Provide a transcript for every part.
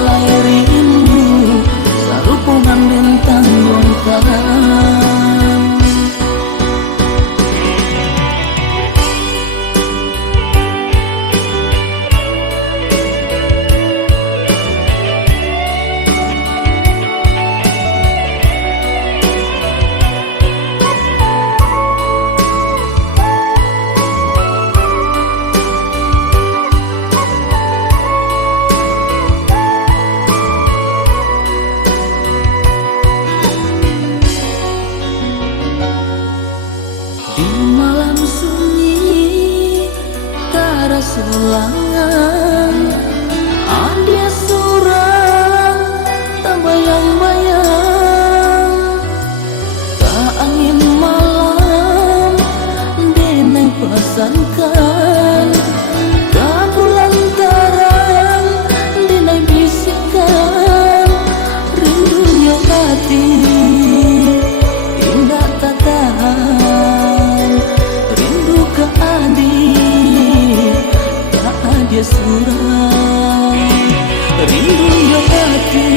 lahir rindu sarupungan bintang bongkar. Di malam sunyi tak ada selangan, ada surang tak bayang-bayang, tak angin malam denai pasangkan, tak bulan terang denai bisikan, rindunya hati indah tak tahan, rindu ke adik tak ada surang, rindunya hati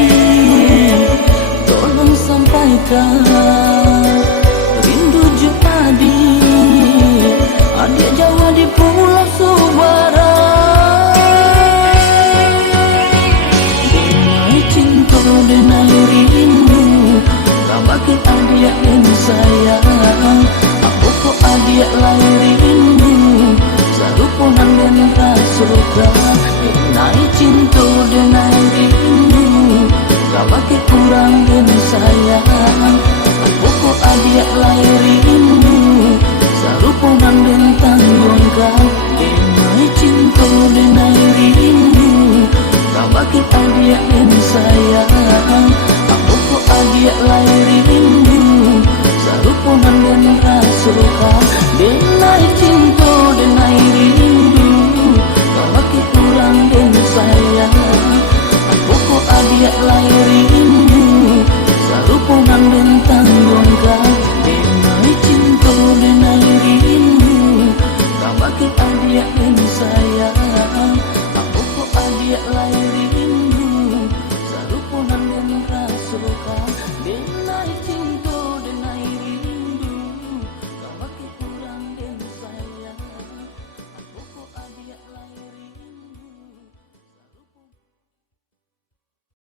tolong sampaikan, rindu je adik Jawa di Pulau Subara. Denai cinta denai rindu kabar ke adik yang sayang, aku kok adik lahir